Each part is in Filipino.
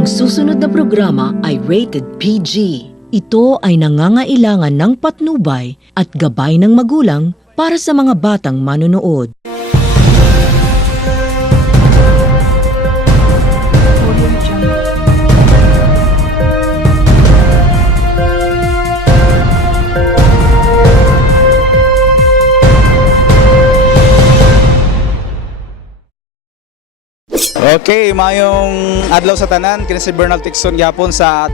Ang susunod na programa ay rated PG. Ito ay nangangailangan ng patnubay at gabay ng magulang para sa mga batang manonood. Okay, mayong adlaw sa tanan, kini si Bernal Tixon gyapon sa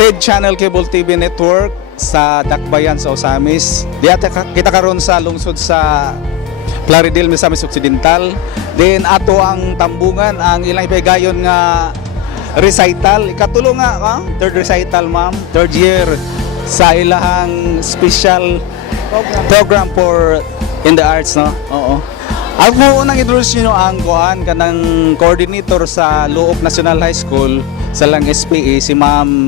TED Channel Cable TV Network sa Dakbayan sa Osamis. Kita karon sa lungsod sa Plaridel, Misamis Occidental. Then ato ang tambungan ang ilang ipigayon nga recital. Ikatulo nga, third recital ma'am, third year sa ilahang special program for in the arts, no? Oo. Ako unang introduce nyo ang kuhan kanang coordinator sa Luok National High School sa lang SPA, si Ma'am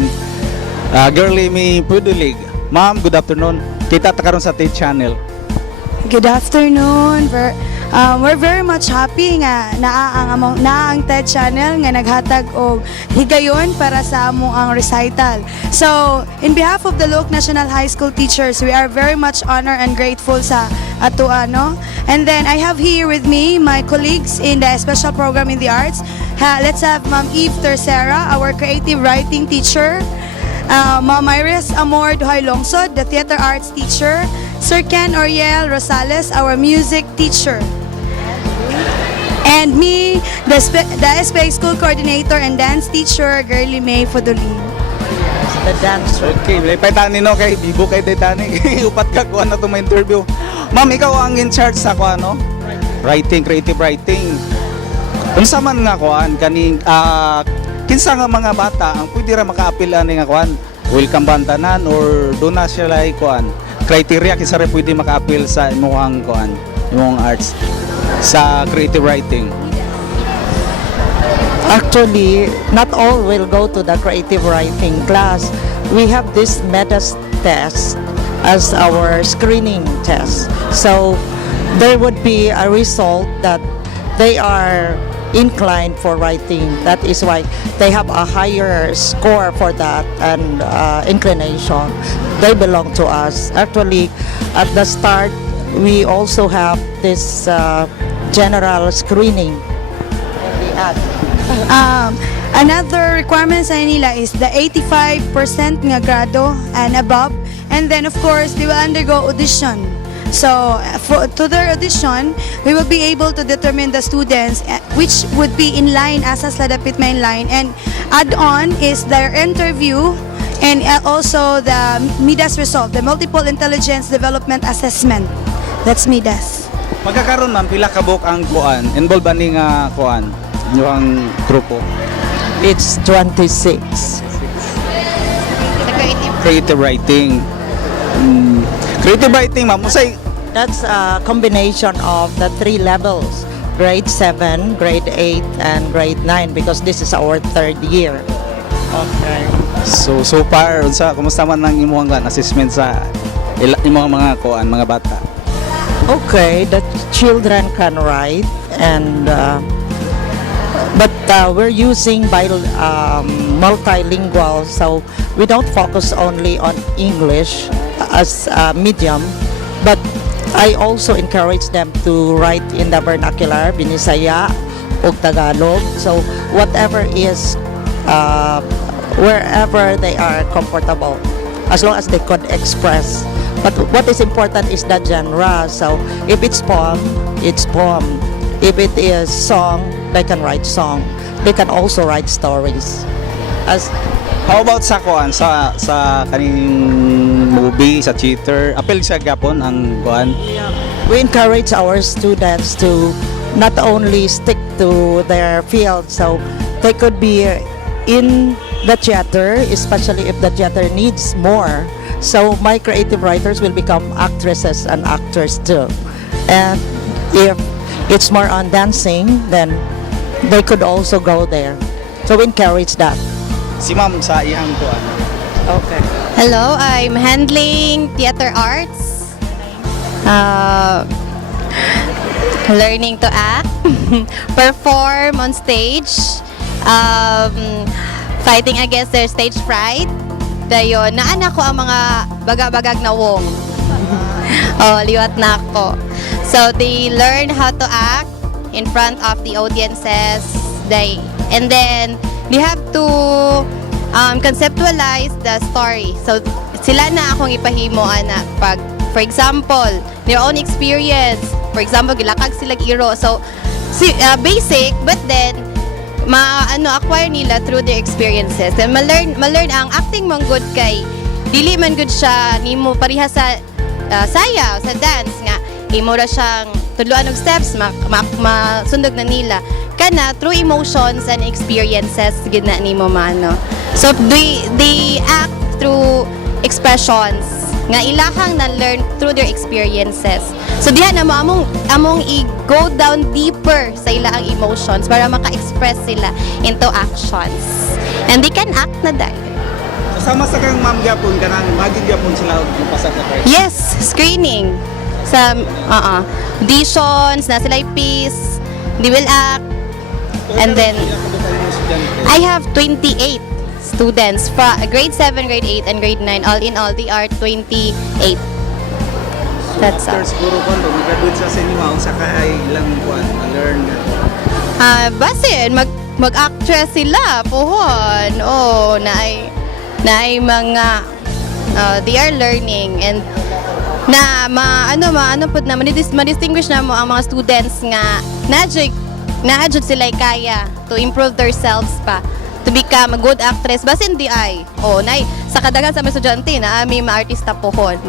Girlie May Pudulig. Ma'am, good afternoon. Kita ta karon sa TED Channel. Good afternoon. We're very much happy nga naa ang TED Channel nga naghatag og higayon para sa amo ang recital. So, in behalf of the Luok National High School teachers, we are very much honored and grateful sa ato ano. And then I have here with me my colleagues in the special program in the arts. Let's have Ma'am Eve Tercera, our creative writing teacher. Ma'am Iris Amor Duhay Longsod, the theater arts teacher. Sir Ken Oriel Rosales, our music teacher. And me, the SPA School Coordinator and Dance Teacher, Girlie May Fodolin. The dancer. Okay, may tani no kay Bibo kay Titanic. Upat ka kuha na itong interview. Ma'am, ikaw ang in charge sa kuha, no? Writing, creative writing. Unsa man nga kuhan kaning kinsa nga mga bata ang pwede ra maka-apil ani nga kuhan? Welcome bantanan or do na siya like kuhan? Criteria kinsa ra pwede maka-apil sa imong kuhan, imong arts sa creative writing? Actually, not all will go to the creative writing class. We have this MEDAS test as our screening test. So there would be a result that they are inclined for writing. That is why they have a higher score for that and inclination. They belong to us. Actually, at the start, we also have this general screening. Another requirement sa nila is the 85% nga grado and above. And then of course, they will undergo audition. So to their audition, we will be able to determine the students which would be in line, asas ladapit may in line. And add on is their interview and also the MIDAS result, the Multiple Intelligence Development Assessment. That's MIDAS. Magkakaroon man pila ka book ang kuan, involved ani nga kuan, yung grupo. It's 26. Creative writing. Creative writing, ma'am, usay That's a combination of the three levels, grade 7, grade 8, and grade 9, because this is our third year. Okay. so far unsa kumusta man ang imong assessment sa imong mga kuan, mga bata? Okay, the children can write, and but we're using multilingual, so we don't focus only on English as a medium, but I also encourage them to write in the vernacular, Binisaya o Tagalog. So whatever is, wherever they are comfortable, as long as they could express. But what is important is the genre. So if it's poem, it's poem. If it is song, they can write song. They can also write stories. How about sa kuan, sa kaning movie, sa theater, apil siya gapon ang kuan? We encourage our students to not only stick to their field, so they could be in the theater, especially if the theater needs more. So my creative writers will become actresses and actors too. And if it's more on dancing, then they could also go there. So we encourage that. Si ma'am sa iyang kuan. Okay. Hello, I'm handling theater arts. Learning to act, perform on stage, fighting against their stage fright. Dayon, naanak ko ang mga bagag-bagag na wong. Oh, liwat na ako. So they learn how to act in front of the audiences. And then they have to conceptualize the story. So sila na akong ipahimo ana pag for example, their own experience. For example, gilakag sila iro. So basic but then acquire nila through their experiences. And ma-learn ang acting man good kay dili man good siya nimo pariha sa sayaw, sa dance nga imo ra siyang tudloan og steps masundog na nila kana through emotions and experiences gid na nimo mano. So they act through expressions nga ilahang na learn through their experiences. So diha na mo among i-go down deeper sa ilang emotions para maka-express sila into actions. And they can act na dahil. Sama sa kang ma'am gyapon kanang magig gyapon sila og pasar sa Christ. Yes, screening. Sa auditions, na sila piece, they will act. And then I have 28 students from grade 7, grade 8, and grade 9. All in all, they are 28. That's all. After siguro ko mag-graduate sa cinema sa kay ilang kuan learn Basin, mag-actress sila, pohon. Oh, naay mga they are learning and na ano pud na ma-distinguish na mo ang mga students nga na-adjust sila kaya to improve themselves pa to become a good actress basin di ay sa kadaghan sa mga estudyante na may ma-artista pohon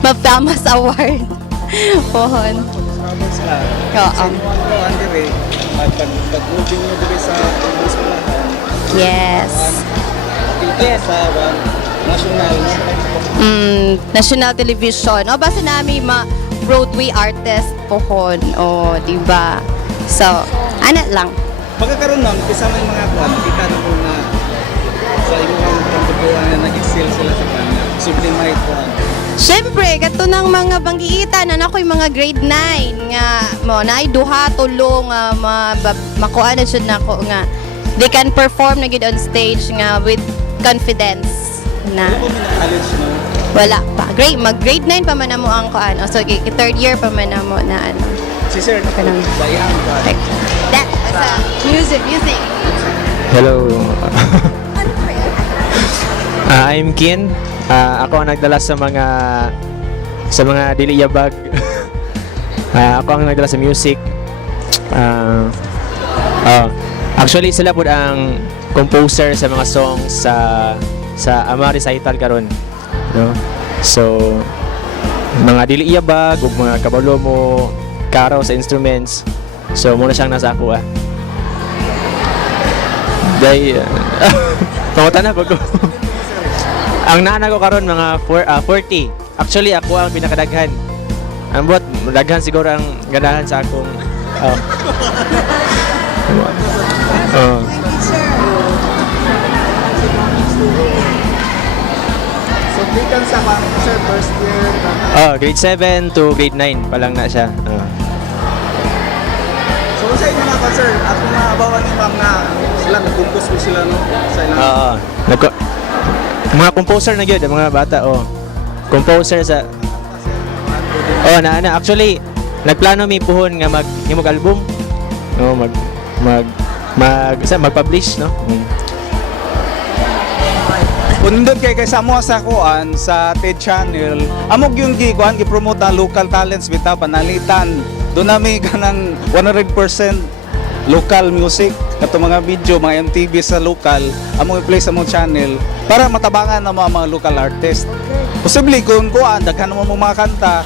ma-famous award pohon oo pag-moving nyo dito sa eskwelahan. yes Sa national national television. O basta namin Broadway artist pohon. O, di ba? So, ano lang. Pagkakaroon lang, kasama yung mga kuwan, kita na po na sa imong pagkukuhan na nag-excel sila sa kanya. Simple may kuwan. Siyempre, kato ng mga banggiitan, ako'y mga grade 9 nga, naay duha, tulong, makuha na siya na ako nga. They can perform na gid on stage nga with confidence na. Ano po college no? Wala pa. Mag-grade 9 pa man na mo ang kuan. So, third year pa man na mo na ano. Si Sir, Kanang- bayang ka. That, sa music. Hello. I'm Kin. Ako ang nagdala sa mga dili yabag. Ako ang nagdala sa music. Actually sila pud ang composer sa mga songs sa ama recital karon. No? So mga dili yabag ug mga kabalo mo karaw sa instruments. So muna siyang nasa ako pangutan na ko. Ang nana ko karon mga 40. Actually ako ang pinakadaghan. Ang buot daghan siguro ang ganahan sa akong So, bigan sa mga Sir, first year. grade 7 to grade 9 pa lang na siya. So, sa inyo mga Sir, at mga abawan ni ma'am na sila, nag-compose po sila no? Sa ilang. Mga composer na gyud, mga bata composer sa na actually nagplano mi puhon nga himog album. No, mag-publish no. Kung kay sa kuan sa TED channel, amog yung gi-promote ang local talents bitaw panalitan. Doon namin kanang 100% local music, kato mga video, mga MTV sa local, among i-play sa mong channel para matabangan ng mga local artist. Posible kung kuan daghan mo mga kanta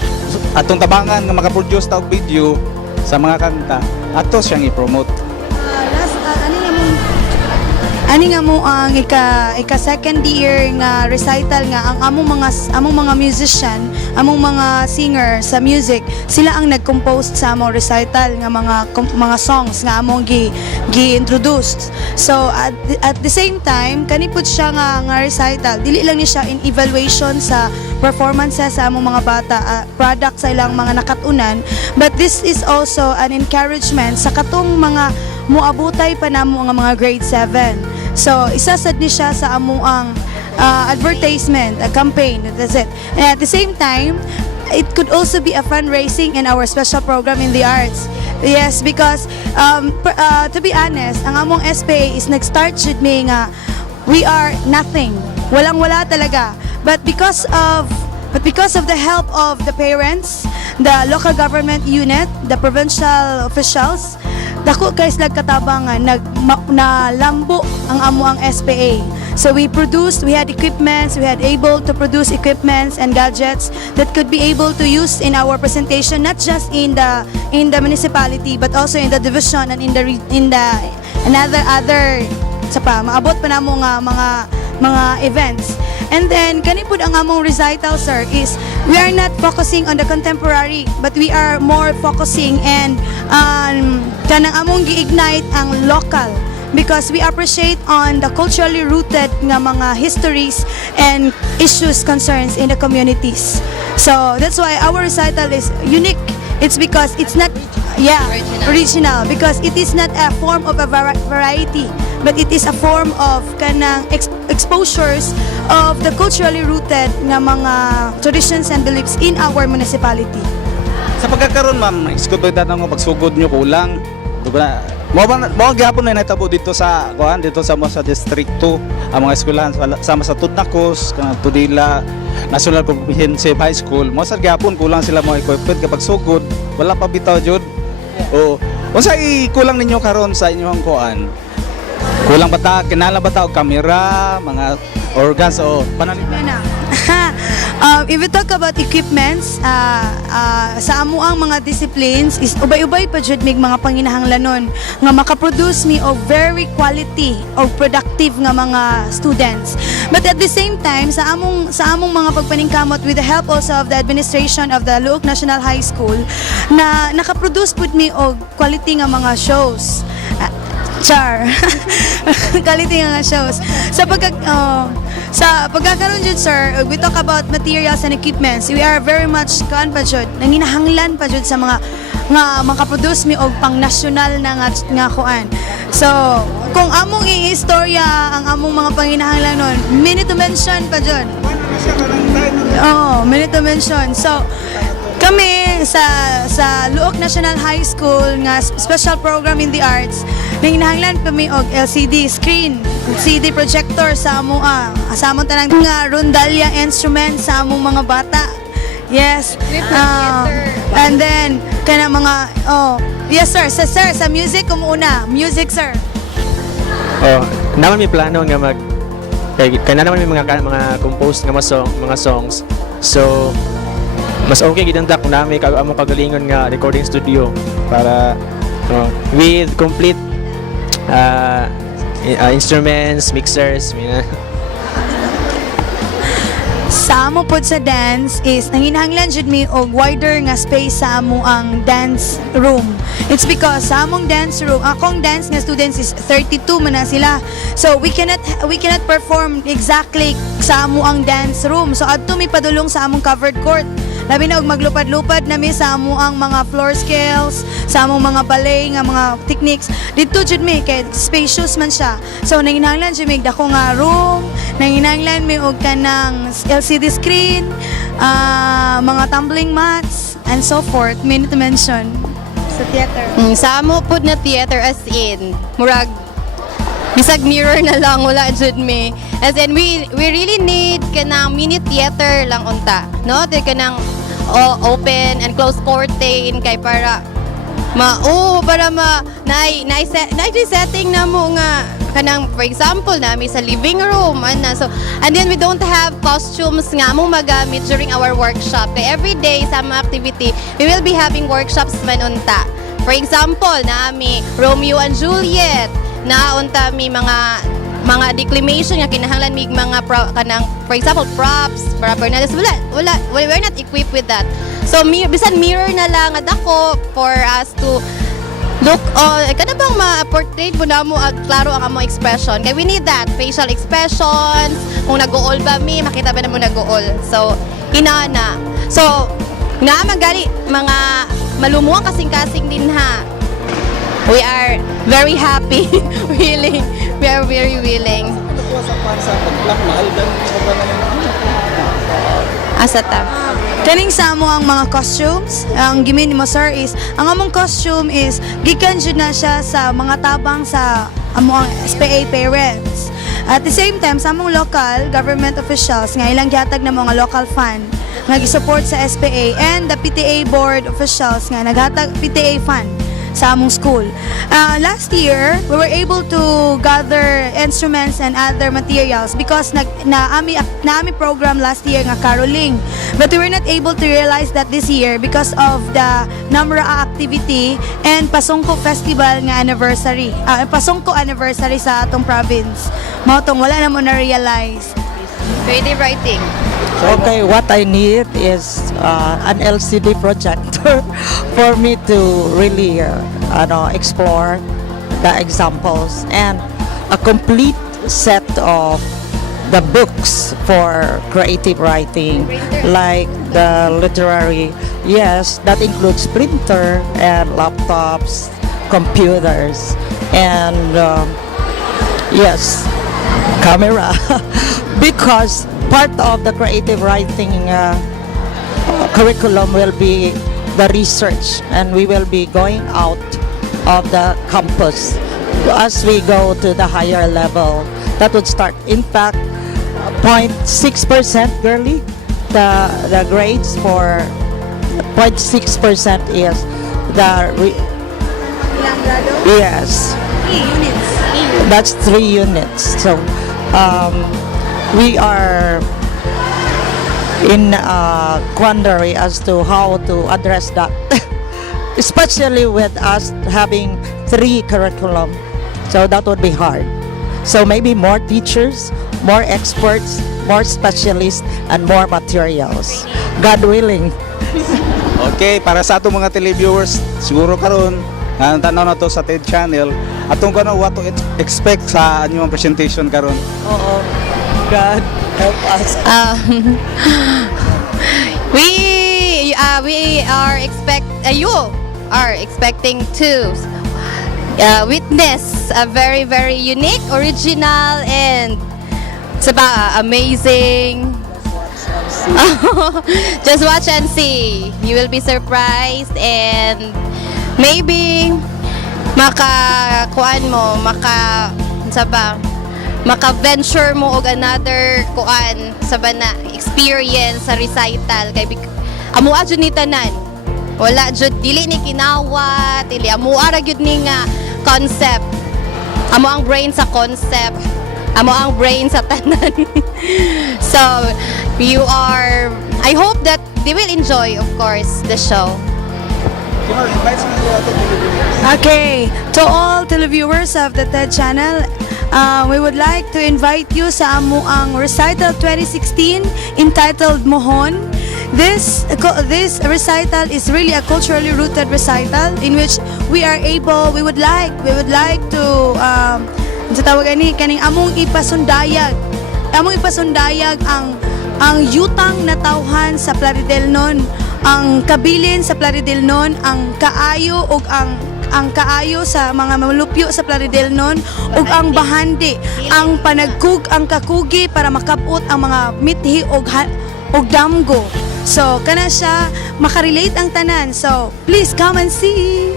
atong tabangan nga maka-produce ta og video sa mga kanta, ato siyang i-promote. Ani nga mo ang ika second year nga recital nga ang among mga musician, among mga singer sa music, sila ang nag-compose sa among recital nga mga songs nga among gi-introduced. So at the same time kani pud siya nga recital, dili lang ni siya in evaluation sa performances sa among mga bata, product sa ilang mga nakatunan, but this is also an encouragement sa katong mga muabutay pa namo ang mga grade 7. So isa sad ni siya sa among ang advertisement, a campaign, that's it. And at the same time, it could also be a fundraising in our special program in the arts. Yes, because to be honest, ang among SPA is nag-start jud mi nga we are nothing. Walang-wala talaga. But because of the help of the parents, the local government unit, the provincial officials, dako kay sila katabangan nalambo ang amo ang SPA. So we had equipments, we had able to produce equipments and gadgets that could be able to use in our presentation, not just in the municipality but also in the division and in the other sa pa maabot pa namo nga mga events. And then kani pud ang among recital, sir, is we are not focusing on the contemporary but we are more focusing and kanang among gi-ignite ang local, because we appreciate on the culturally rooted nga mga histories and issues concerns in the communities. So that's why our recital is unique. It's because it's not original because it is not a form of a variety, but it is a form of kanang exposures of the culturally rooted nga mga traditions and beliefs in our municipality. Sa pagkakaroon, ma'am, iskot ba dito ng pagsugod nyo kulang? Mo gyapon na natabo dito sa sa District 2 ang mga eskwelahan sama sa Tudnakos, Tudila, National Comprehensive High School. Mo sa gyapon kulang sila mga equipment kapag sugod, wala pa bitaw jud. O unsa kulang ninyo karon sa inyong kuan? Kulang bata, kinala bata og kamera, mga organs o panalitan. If we talk about equipments, sa amo ang mga disciplines is ubay-ubay pa jud mig mga panginahanglanon nga makaproduce mi of very quality of productive nga mga students. But at the same time, sa among mga pagpaningkamot with the help also of the administration of the Luok National High School, na nakaproduce pud mi og quality nga mga shows. Char. Quality nga shows. Sa pagkakaroon jud, sir, we talk about materials and equipments. We are very much nanginahanglan pa jud sa mga nga makaproduce mi og pang national na nga kuan. So, kung among iistorya ang among mga panginahanglan nun, minute to mention pa jud. Minute to mention. So, kami sa Luok National High School nga special program in the arts, nanginahanglan kami og LCD screen, CD projector sa among tanang nga rondalya instrument sa among mga bata. Yes. And then kana mga yes sir, sa music kumuna. Music, sir. Naman may plano nga kaya naman may mga composed nga mga songs. So mas okay ginanda kung namin among kagalingon nga recording studio para with complete instruments, mixers, Sa amo pod sa dance is nanginahanglan jud mi og wider nga space sa amo ang dance room. It's because sa among dance room, akong dance nga students is 32 man na sila. So we cannot perform exactly sa amo ang dance room. So adto mi padulong sa among covered court. Labi na og maglupad-lupad nami sa amo ang mga floor scales, sa among mga ballet nga mga techniques. Dito jud mi kay spacious man siya. So nanginahanglan jud mi dako nga room, nanginahanglan mi og kanang LCD screen, mga tumbling mats and so forth. Minute to mention sa theater. Sa amo pud na theater as in murag bisag mirror na lang wala jud mi. As in we really need kanang mini theater lang unta, no? Di kanang open and close curtain kay para setting na mo nga kanang for example nami sa living room so and then we don't have costumes nga mo magamit during our workshop kay every day sa mga activity we will be having workshops man unta. For example nami Romeo and Juliet na unta mi mga declamation nga kinahanglan mig mga kanang for example props para wala we're not equipped with that. So bisan mirror na lang adako for us to look kada bang ma-portrait mo namo klaro ang among expression kay we need that facial expressions kung nag-uol ba mi makita ba namo nag-uol. So inana so na magali mga malumuang kasing-kasing din ha we are very happy, willing. We are very willing. Asata. Kaning sa amo ang mga costumes, ang gimin mo sir is, ang among costume is, gikan jud na siya sa mga tabang sa amo ang SPA parents. At the same time, sa among local government officials, nga ilang gihatag na mga local fund, nga gi-support sa SPA, and the PTA board officials nga naghatag PTA fund sa among school. Last year, we were able to gather instruments and other materials because naami program last year nga caroling. But we were not able to realize that this year because of the number of activity and Pasongko Festival nga anniversary. Pasongko anniversary sa atong province. Mao tong wala na mo na-realize. Creative writing. Okay, what I need is an LCD projector for me to really explore the examples and a complete set of the books for creative writing, like the literary. Yes, that includes printer and laptops, computers, and yes, camera. Because part of the creative writing curriculum will be the research, and we will be going out of the campus as we go to the higher level. That would start, in fact, 0.6% girly. The grades for 0.6% is yes. 3 units. That's 3 units. So we are in a quandary as to how to address that, especially with us having 3 curriculum. So that would be hard. So maybe more teachers, more experts, more specialists, and more materials. God willing. Okay, para sa atong mga televiewers, siguro karon ang tanaw na to sa TED channel, atong kano what to expect sa inyong presentation karon. Oo. God help us. We are you are expecting to witness a very, very unique, original, and amazing. Just watch and see. You will be surprised, and maybe maka-venture mo og another experience sa recital kay amua jud ni tanan. Wala jud dili ni kinawat, dili amua ra gyud ni nga concept. Amo ang brain sa concept. Amo ang brain sa tanan. So, I hope that they will enjoy, of course, the show. Okay, to all televiewers of the TED channel, we would like to invite you sa amuang recital 2016 entitled Mohon. This recital is really a culturally rooted recital in which we would like to sa tawagan ni kaning among ipasundayag ang yutang na tawhan sa Plaridel ang kabilin sa Plaridel ang kaayo ug ang kaayo sa mga malupyo sa Plaridel ug ang bahandi, ang ang kakugi para makapot ang mga mithi ug damgo. So kana siya makarelate ang tanan. So please come and see.